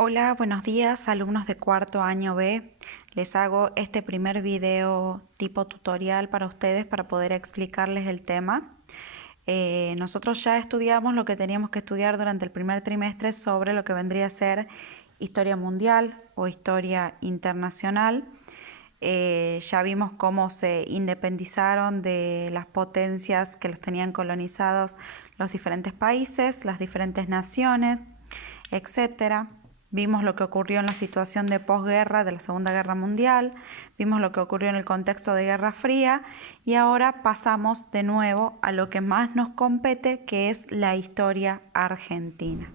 Hola, buenos días, alumnos de cuarto año B. Les hago este primer video tipo tutorial para ustedes para poder explicarles el tema. Nosotros ya estudiamos lo que teníamos que estudiar durante el primer trimestre sobre lo que vendría a ser historia mundial o historia internacional. Ya vimos cómo se independizaron de las potencias que los tenían colonizados los diferentes países, las diferentes naciones, etcétera. Vimos lo que ocurrió en la situación de posguerra de la Segunda Guerra Mundial, vimos lo que ocurrió en el contexto de Guerra Fría y ahora pasamos de nuevo a lo que más nos compete, que es la historia argentina.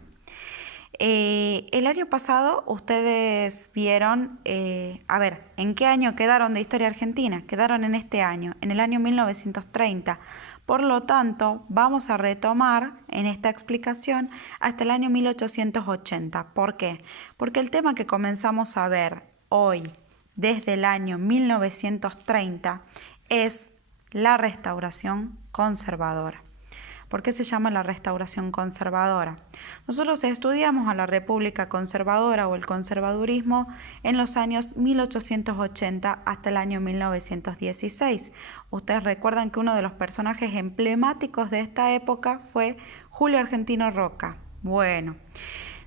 El año pasado ustedes vieron, ¿en qué año quedaron de historia argentina? Quedaron en este año, en el año 1930. Por lo tanto, vamos a retomar en esta explicación hasta el año 1880. ¿Por qué? Porque el tema que comenzamos a ver hoy, desde el año 1930, es la restauración conservadora. ¿Por qué se llama la restauración conservadora? Nosotros estudiamos a la República Conservadora o el conservadurismo en los años 1880 hasta el año 1916. Ustedes recuerdan que uno de los personajes emblemáticos de esta época fue Julio Argentino Roca. Bueno,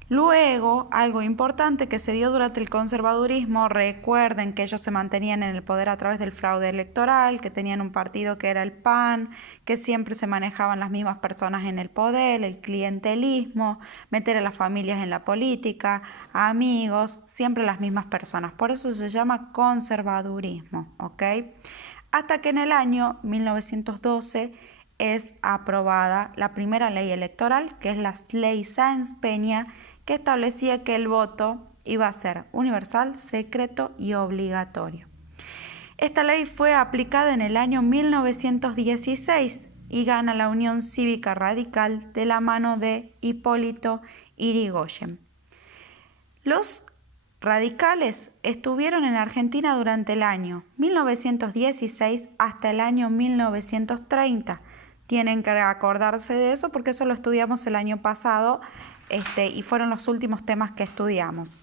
luego, algo importante que se dio durante el conservadurismo, recuerden que ellos se mantenían en el poder a través del fraude electoral, que tenían un partido que era el PAN, que siempre se manejaban las mismas personas en el poder, el clientelismo, meter a las familias en la política, amigos, siempre las mismas personas. Por eso se llama conservadurismo, ¿ok? Hasta que en el año 1912 es aprobada la primera ley electoral, que es la ley Sáenz Peña, que establecía que el voto iba a ser universal, secreto y obligatorio. Esta ley fue aplicada en el año 1916 y gana la Unión Cívica Radical de la mano de Hipólito Yrigoyen. Los radicales estuvieron en Argentina durante el año 1916 hasta el año 1930. Tienen que acordarse de eso porque eso lo estudiamos el año pasado y fueron los últimos temas que estudiamos.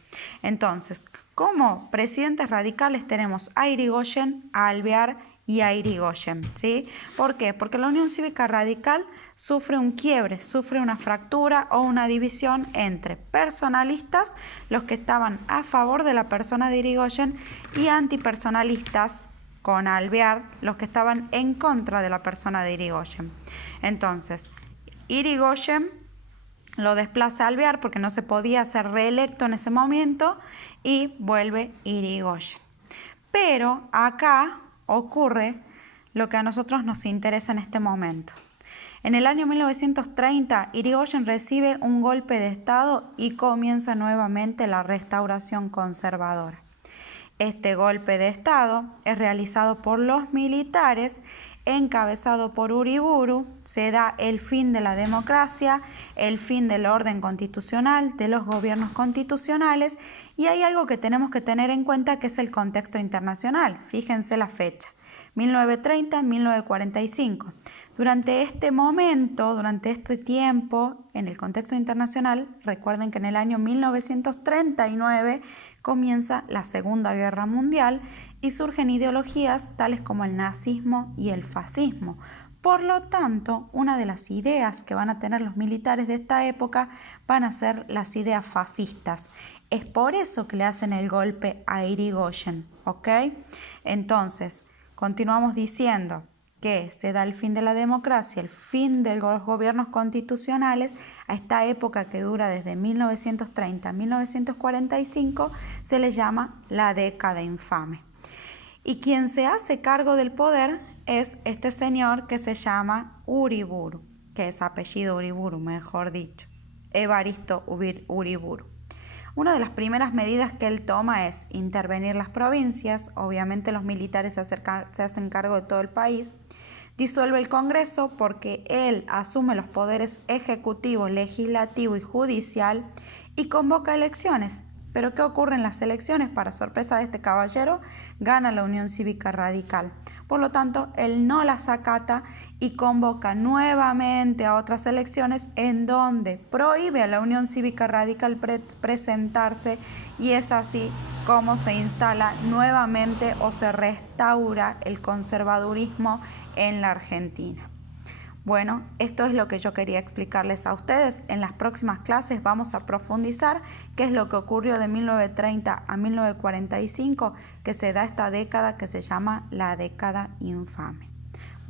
Entonces, como presidentes radicales tenemos a Yrigoyen, a Alvear y a Yrigoyen, ¿sí? ¿Por qué? Porque la Unión Cívica Radical sufre un quiebre, sufre una fractura o una división entre personalistas, los que estaban a favor de la persona de Yrigoyen, y antipersonalistas, con Alvear, los que estaban en contra de la persona de Yrigoyen. Entonces, Yrigoyen lo desplaza a Alvear porque no se podía ser reelecto en ese momento y vuelve Yrigoyen. Pero acá ocurre lo que a nosotros nos interesa en este momento. En el año 1930, Yrigoyen recibe un golpe de Estado y comienza nuevamente la restauración conservadora. Este golpe de Estado es realizado por los militares, encabezado por Uriburu. Se da el fin de la democracia, el fin del orden constitucional, de los gobiernos constitucionales, y hay algo que tenemos que tener en cuenta, que es el contexto internacional. Fíjense la fecha, 1930-1945. Durante este momento, durante este tiempo, en el contexto internacional, recuerden que en el año 1939 comienza la Segunda Guerra Mundial y surgen ideologías tales como el nazismo y el fascismo. Por lo tanto, una de las ideas que van a tener los militares de esta época van a ser las ideas fascistas. Es por eso que le hacen el golpe a Yrigoyen, ¿ok? Entonces, continuamos diciendo que se da el fin de la democracia, el fin de los gobiernos constitucionales. A esta época, que dura desde 1930 a 1945, se le llama la década infame. Y quien se hace cargo del poder es este señor que se llama Uriburu, que es apellido Uriburu, mejor dicho, Evaristo Uriburu. Una de las primeras medidas que él toma es intervenir las provincias. Obviamente los militares se hacen cargo de todo el país. Disuelve el Congreso porque él asume los poderes ejecutivo, legislativo y judicial y convoca elecciones. ¿Pero qué ocurre en las elecciones? Para sorpresa de este caballero, gana la Unión Cívica Radical. Por lo tanto, él no las acata y convoca nuevamente a otras elecciones en donde prohíbe a la Unión Cívica Radical presentarse, y es así como se instala nuevamente o se restaura el conservadurismo en la Argentina. Bueno, esto es lo que yo quería explicarles a ustedes. En las próximas clases vamos a profundizar qué es lo que ocurrió de 1930 a 1945, que se da esta década que se llama la década infame.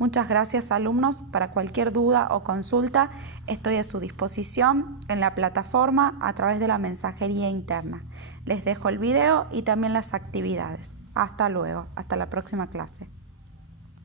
Muchas gracias, alumnos. Para cualquier duda o consulta estoy a su disposición en la plataforma a través de la mensajería interna. Les dejo el video y también las actividades. Hasta luego, hasta la próxima clase.